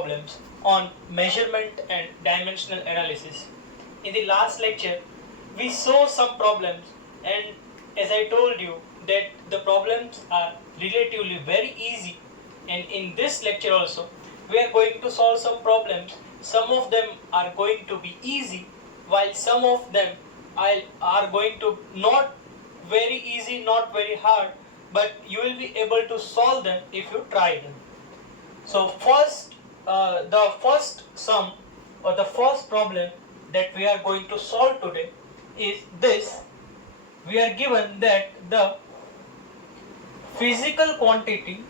problems on measurement and dimensional analysis. In the last lecture, we saw some problems, and as I told you that the problems are relatively very easy, and in this lecture also we are going to solve some problems. Some of them are going to be easy, while some of them are going to not very easy, not very hard, but you will be able to solve them if you try them. So first, the first sum or the first problem that we are going to solve today is this. We are given that the physical quantity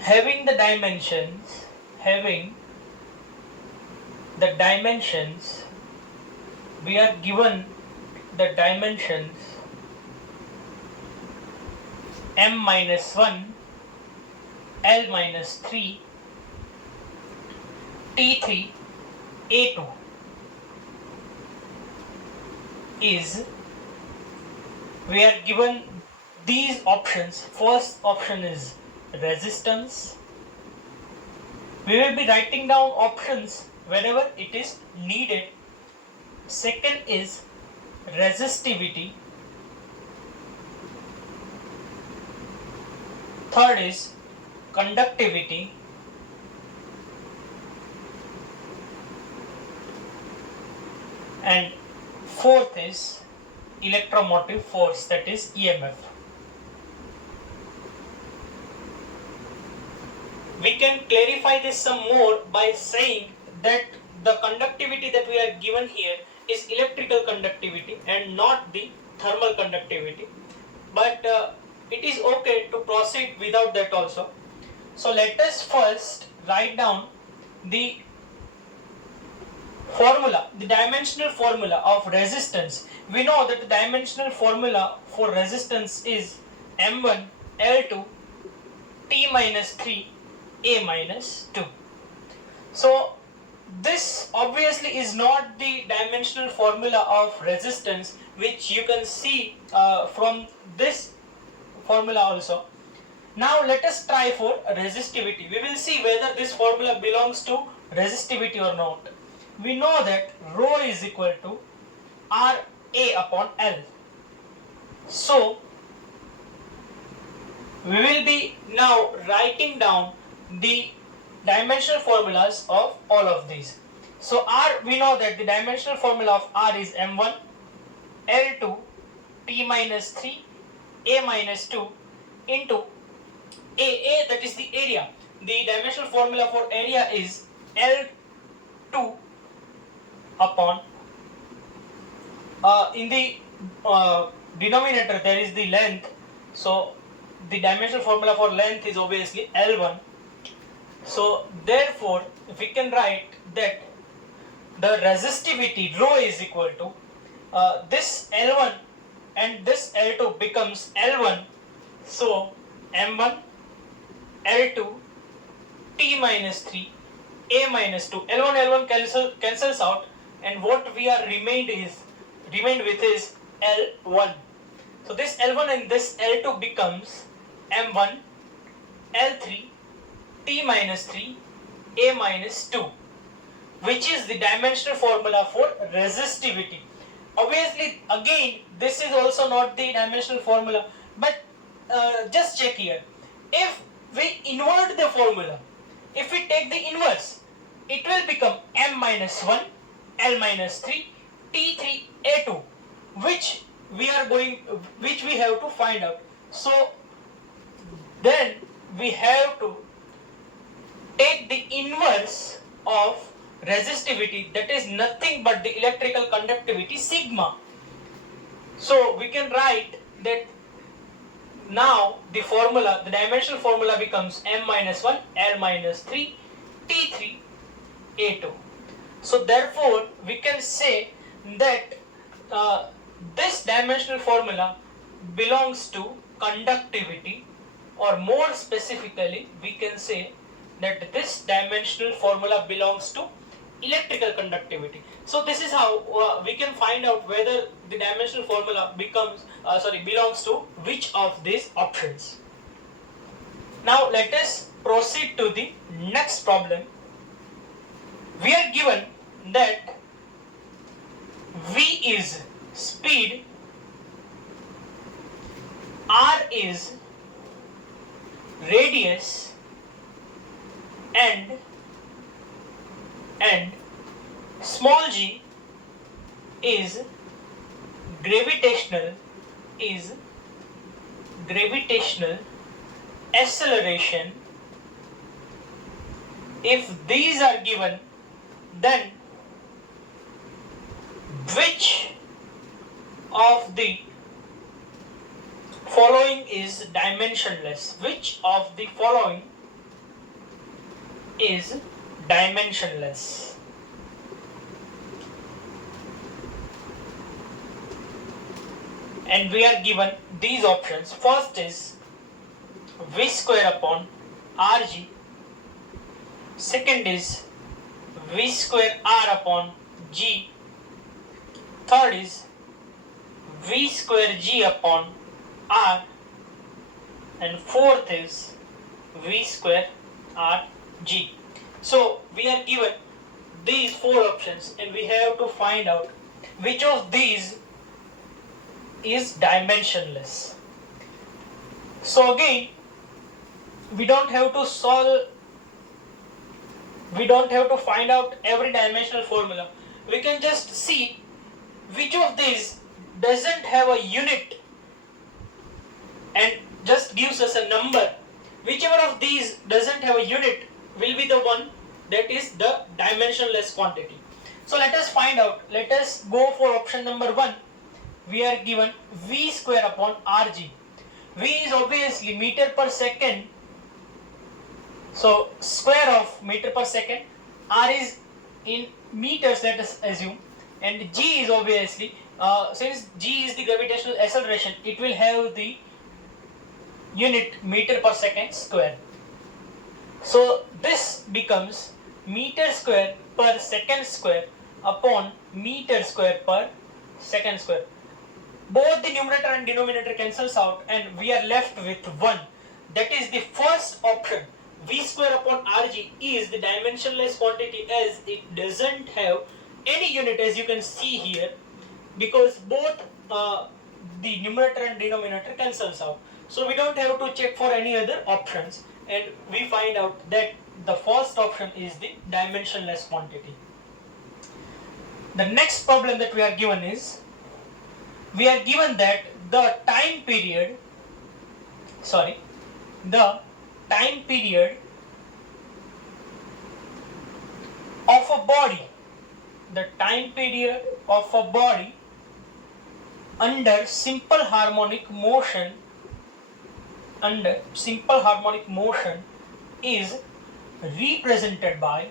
having the dimensions we are given the dimensions m minus 1, l minus 3, t3, a2 is, we are given these options. First option is resistance. We will be writing down options whenever it is needed. Second is resistivity. Third is conductivity. And fourth is electromotive force, that is EMF. We can clarify this some more by saying that the conductivity that we are given here is electrical conductivity and not the thermal conductivity. But it is okay to proceed without that also. So let us first write down the formula, the dimensional formula of resistance. We know that the dimensional formula for resistance is M1 L2 T minus 3 A minus 2. So this obviously is not the dimensional formula of resistance which you can see from this formula also. Now let us try for resistivity. We will see whether this formula belongs to resistivity or not. We know that rho is equal to RA upon L. So we will be now writing down the dimensional formulas of all of these. So R, we know that the dimensional formula of R is M1 L2 T minus 3 A minus 2 into A, that is the area. The dimensional formula for area is L2 upon, in the denominator there is the length, so the dimensional formula for length is obviously L1. So therefore we can write that the resistivity rho is equal to this L1 and this L2 becomes L1. So M1 L2 T minus 3 A minus 2. L1 cancels out, and what we are remained with is L1. So this L1 and this L2 becomes M1 L3 T minus 3 A minus 2, which is the dimensional formula for resistivity. Obviously again this is also not the dimensional formula, but just check here. If we invert the formula, if we take the inverse, it will become M minus 1 L minus 3 T3 A2, which we have to find out. So then we have to take the inverse of resistivity, that is nothing but the electrical conductivity sigma. So we can write that now the dimensional formula becomes M minus 1 L minus 3 T3 A2. So therefore we can say that this dimensional formula belongs to conductivity, or more specifically we can say that this dimensional formula belongs to electrical conductivity. So this is how we can find out whether the dimensional formula belongs to which of these options. Now let us proceed to the next problem. We are given that V is speed, R is radius, and small g is gravitational acceleration. If these are given, then which of the following is dimensionless? Which of the following is dimensionless? And we are given these options. First is V square upon Rg. Second is V square R upon G. Third is V square G upon R. And fourth is V square R G. So we are given these four options and we have to find out which of these is dimensionless. So again, we don't have to find out every dimensional formula. We can just see which of these doesn't have a unit and just gives us a number. Whichever of these doesn't have a unit will be the one that is the dimensionless quantity. So let us find out. Let us go for option number 1. We are given V square upon Rg. V is obviously meter per second. So square of meter per second. R is in meters, let us assume. And G is obviously, since G is the gravitational acceleration, it will have the unit meter per second square. So this becomes meter square per second square upon meter square per second square. Both the numerator and denominator cancels out and we are left with 1. That is the first option. V square upon Rg is the dimensionless quantity as it doesn't have any unit, as you can see here, because both the numerator and denominator cancels out. So we don't have to check for any other options and we find out that the first option is the dimensionless quantity. The next problem that we are given is, we are given that the time period of a body under simple harmonic motion is represented by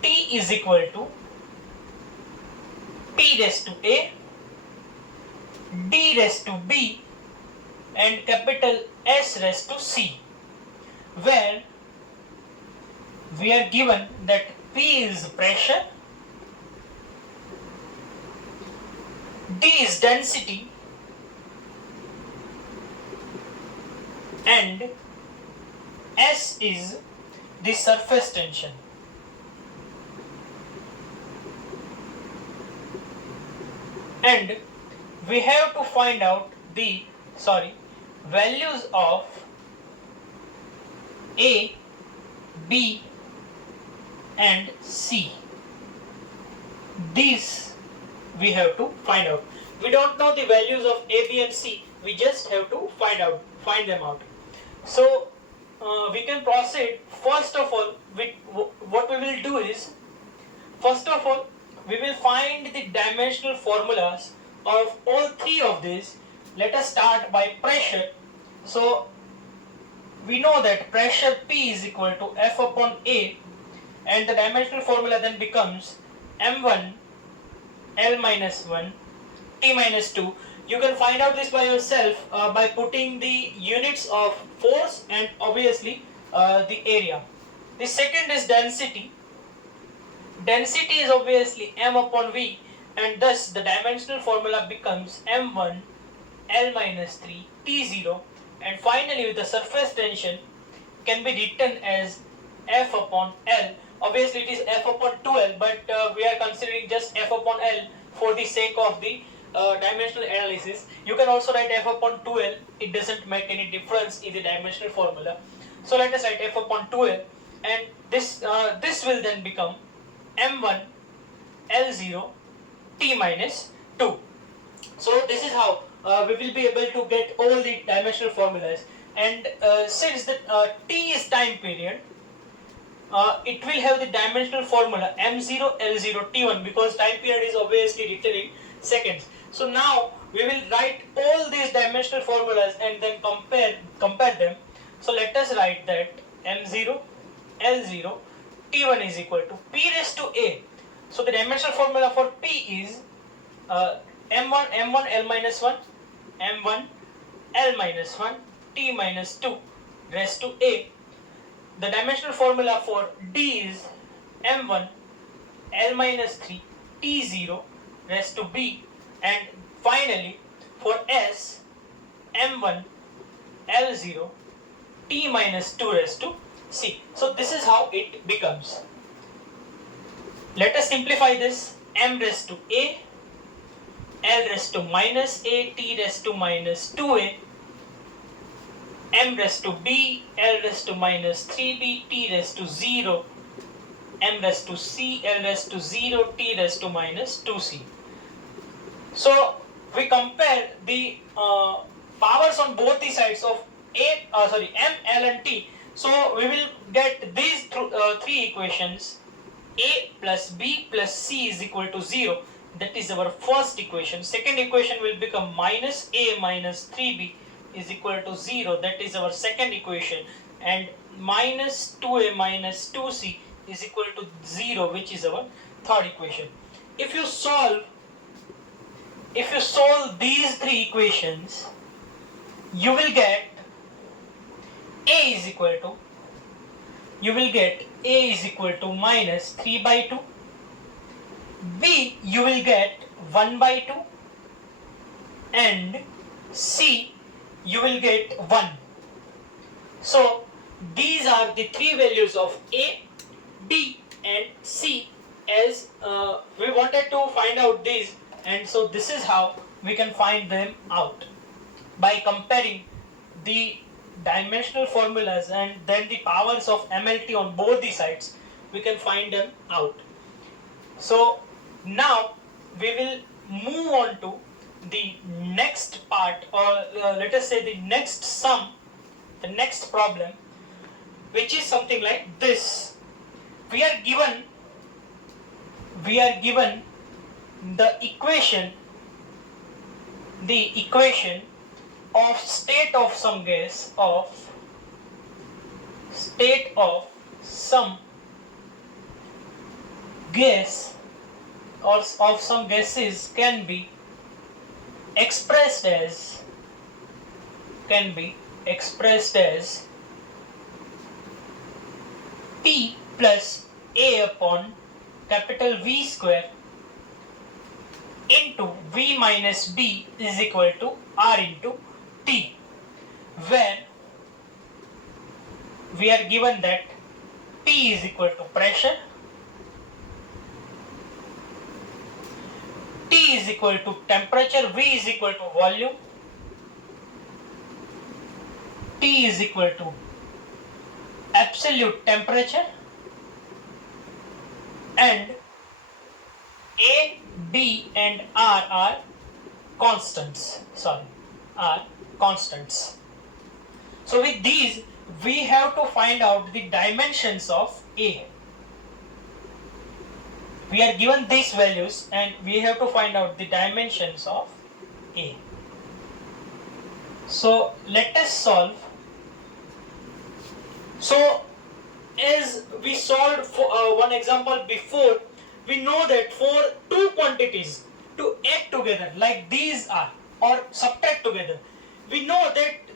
T is equal to P raised to A, D raised to B, and capital S raised to C, where we are given that P is pressure, D is density, and S is the surface tension. And we have to find out the values of A, B, and C. These we have to find out. We don't know the values of A, B, and C. We just have to find them out. So we can proceed. First of all, what we will do is, we will find the dimensional formulas of all three of these. Let us start by pressure. So we know that pressure P is equal to F upon A, and the dimensional formula then becomes M1 L minus 1 T minus 2. You can find out this by yourself by putting the units of force and obviously the area. The second is density. Density is obviously M upon V, and thus the dimensional formula becomes m1 L minus 3 T0, and finally with the surface tension can be written as F upon L. Obviously it is F upon 2L, but we are considering just F upon L for the sake of the dimensional analysis. You can also write F upon 2L, it doesn't make any difference in the dimensional formula. So let us write F upon 2L, and this will then become M1 L0 T minus 2. So this is how we will be able to get all the dimensional formulas, and since the T is time period, it will have the dimensional formula M0 L0 T1, because time period is obviously written in seconds. So now we will write all these dimensional formulas and then compare them. So let us write that M0 L0 T1 is equal to P raised to A. So the dimensional formula for P is M1 L minus 1 M1 L minus 1 T minus 2 raised to A. The dimensional formula for D is M1 L minus 3 T0 raised to B, and finally for S M1 L0 T minus 2 raised to C. So this is how it becomes. Let us simplify this. M raised to A, L raised to minus A, T raised to minus 2A, M raised to B, L raised to minus 3B, T raised to 0, M raised to C, L raised to 0, T raised to minus 2C. So we compare the powers on both the sides of M, L and T. So we will get these three equations. A plus B plus C is equal to 0. That is our first equation. Second equation will become minus A minus 3B is equal to 0. That is our second equation. And minus 2A minus 2C is equal to 0, which is our third equation. If you solve these three equations, you will get A is equal to minus 3 by 2. B you will get 1 by 2, and C you will get 1. So these are the three values of A, B and C, as we wanted to find out these, and so this is how we can find them out by comparing the dimensional formulas and then the powers of MLT on both the sides. We can find them out. So now we will move on to the next part, or let us say the next sum, the next problem, which is something like this. We are given the equation of state of some gas or of some gases can be expressed as P plus A upon capital V square into V minus B is equal to R into T, where we are given that P is equal to pressure, T is equal to temperature, V is equal to volume, T is equal to absolute temperature, and A, B and R are constants. So with these we have to find out the dimensions of A. We are given these values and we have to find out the dimensions of A. So let us solve. So as we solved for one example before, we know that for two quantities to add together like these are or subtract together, we know that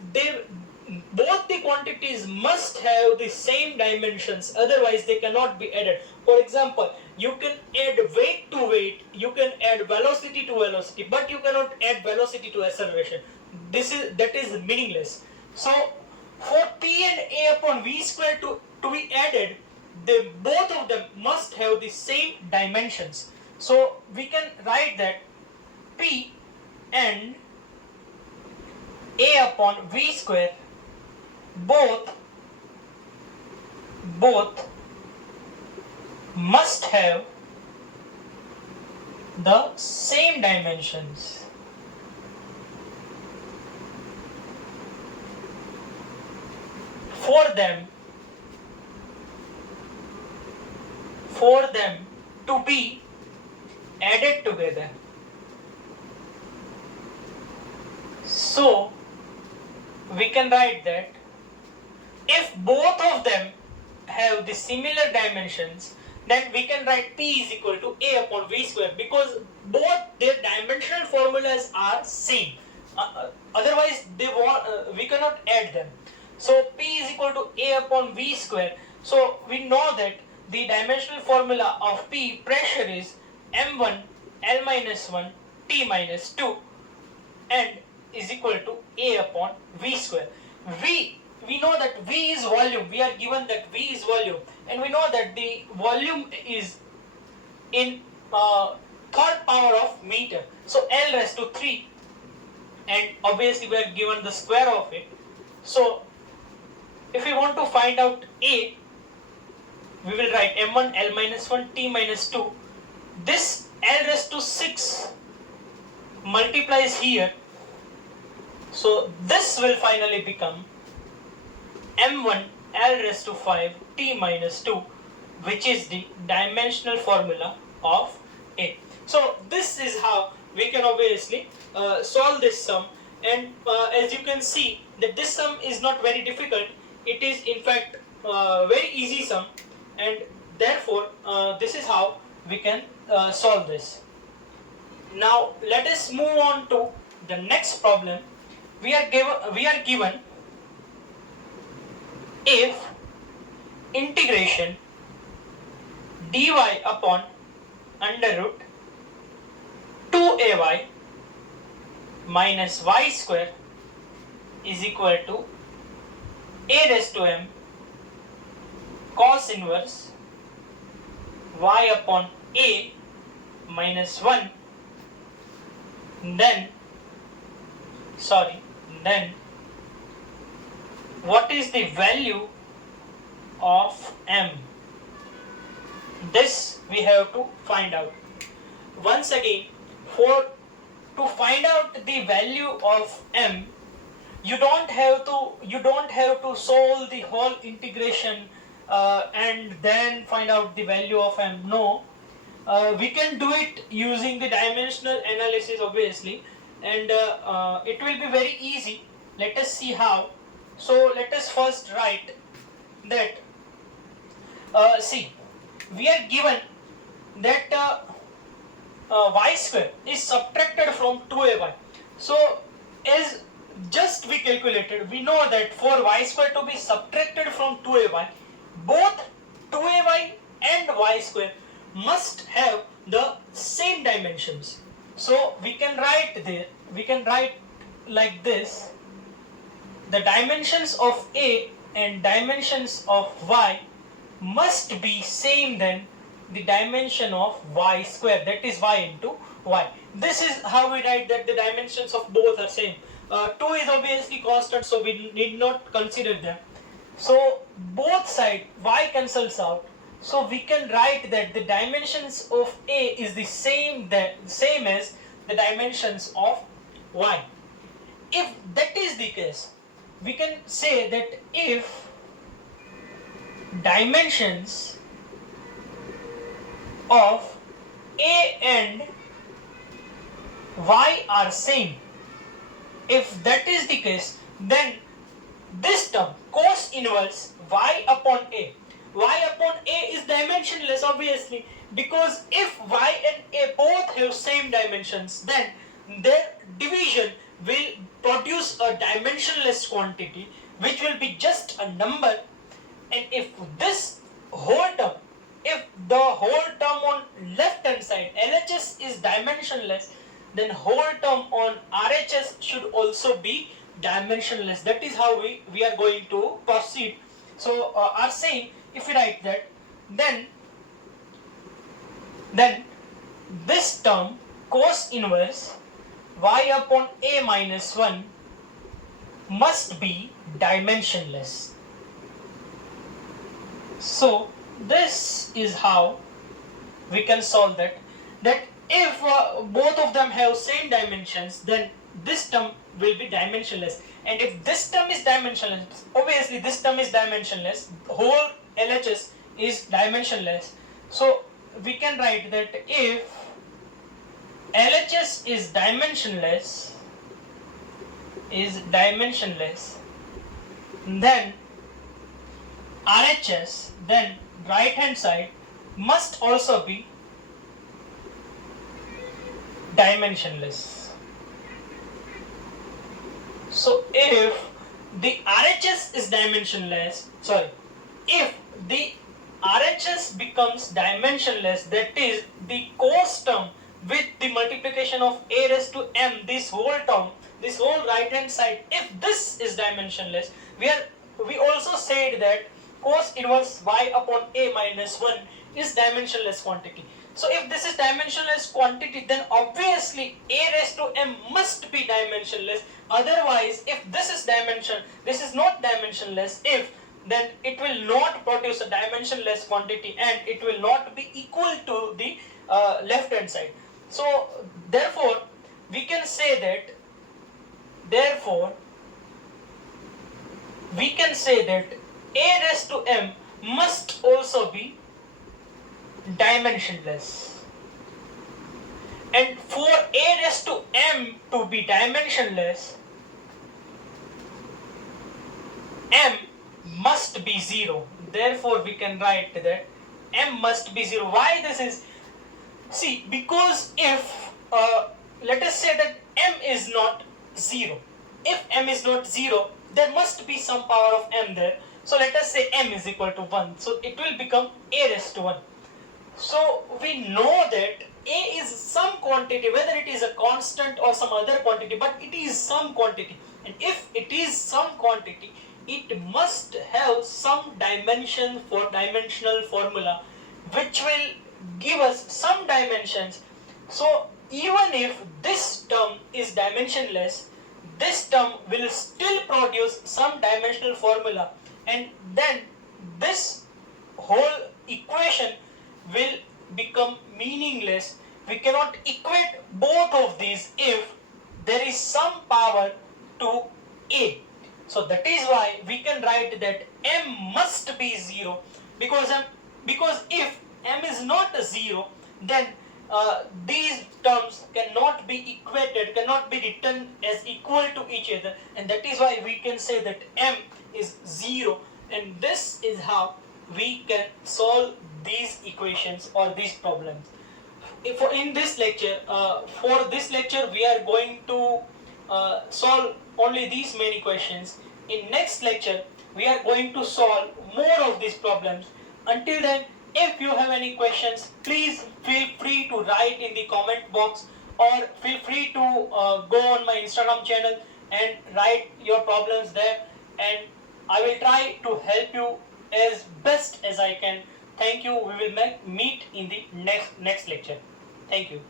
both the quantities must have the same dimensions, otherwise they cannot be added. For example, you can add weight to weight, you can add velocity to velocity, but you cannot add velocity to acceleration. That is meaningless. So for P and A upon V square to be added, both of them must have the same dimensions. So we can write that P and A upon V square both must have the same dimensions. For them to be added together. So we can write that if both of them have the similar dimensions, then we can write P is equal to A upon V square, because both their dimensional formulas are same. Otherwise we cannot add them. So P is equal to A upon V square. So we know that the dimensional formula of P pressure is M1 L minus 1 T minus 2 and is equal to A upon V square. We know that V is volume. We are given that V is volume, and we know that the volume is in third power of meter. So L raised to 3, and obviously we are given the square of it. So if we want to find out A, we will write M1 L minus 1 T minus 2. This L raised to 6 multiplies here. So this will finally become M1 L raised to 5 T minus 2, which is the dimensional formula of A. So this is how we can obviously solve this sum, and as you can see that this sum is not very difficult. It is in fact very easy sum, and therefore this is how we can solve this. Now let us move on to the next problem. We are given if integration dy upon under root 2ay minus y square is equal to a raised to m cos inverse y upon a minus 1, then what is the value of m? This we have to find out. Once again, to find out the value of m, you don't have to solve the whole integration and then find out the value of m. No, we can do it using the dimensional analysis obviously, and it will be very easy. Let us see how. So let us first write that see, we are given that y square is subtracted from 2ay. So as just we calculated, we know that for y square to be subtracted from 2ay, both 2ay and y square must have the same dimensions. So we can write like this: the dimensions of a and dimensions of y must be same than the dimension of y square, that is y into y. This is how we write that the dimensions of both are same. 2 is obviously constant, so we need not consider them. So both side y cancels out, so we can write that the dimensions of a is the same as the dimensions of y. If that is the case, we can say that if dimensions of a and y are same, if that is the case, then this term cos inverse y upon a is dimensionless obviously, because if y and a both have same dimensions, then their division will produce produce a dimensionless quantity which will be just a number, and if this whole term, if the whole term on left hand side LHS is dimensionless, then whole term on RHS should also be dimensionless. That is how we are going to proceed. So are saying, if we write that, then this term cos inverse y upon a minus 1 must be dimensionless. So this is how we can solve that. That if both of them have same dimensions, then this term will be dimensionless. And if this term is dimensionless, obviously this term is dimensionless, whole LHS is dimensionless. So we can write that if LHS is dimensionless, then RHS, then right hand side must also be dimensionless. So if the RHS is dimensionless, if the RHS becomes dimensionless, that is the cos term with the multiplication of a raised to m, this whole term, this whole right hand side, if this is dimensionless, we also said that cos inverse y upon a minus 1 is dimensionless quantity. So if this is dimensionless quantity, then obviously a raised to m must be dimensionless. Otherwise, if this is not dimensionless, then it will not produce a dimensionless quantity and it will not be equal to the left hand side. So therefore we can say that a raised to m must also be dimensionless. And for a raised to m to be dimensionless, m must be 0. Therefore we can write that m must be 0. Why this is? See, because if let us say that m is not 0. If m is not 0, there must be some power of m there. So let us say m is equal to 1. So it will become a raised to 1. So we know that a is some quantity, whether it is a constant or some other quantity, but it is some quantity. And if it is some quantity, it must have some dimension for dimensional formula which will give us some dimensions. So even if this term is dimensionless, this term will still produce some dimensional formula, and then this whole equation will become meaningless. We cannot equate both of these if there is some power to a. So that is why we can write that m must be 0, because if m is not 0, then these terms cannot be equated, cannot be written as equal to each other, and that is why we can say that m is 0. And this is how we can solve these equations or these problems. In this lecture, for this lecture we are going to solve only these many questions. In next lecture we are going to solve more of these problems. Until then, if you have any questions, please feel free to write in the comment box, or feel free to go on my Instagram channel and write your problems there, and I will try to help you as best as I can. Thank you. We will meet in the next lecture. Thank you.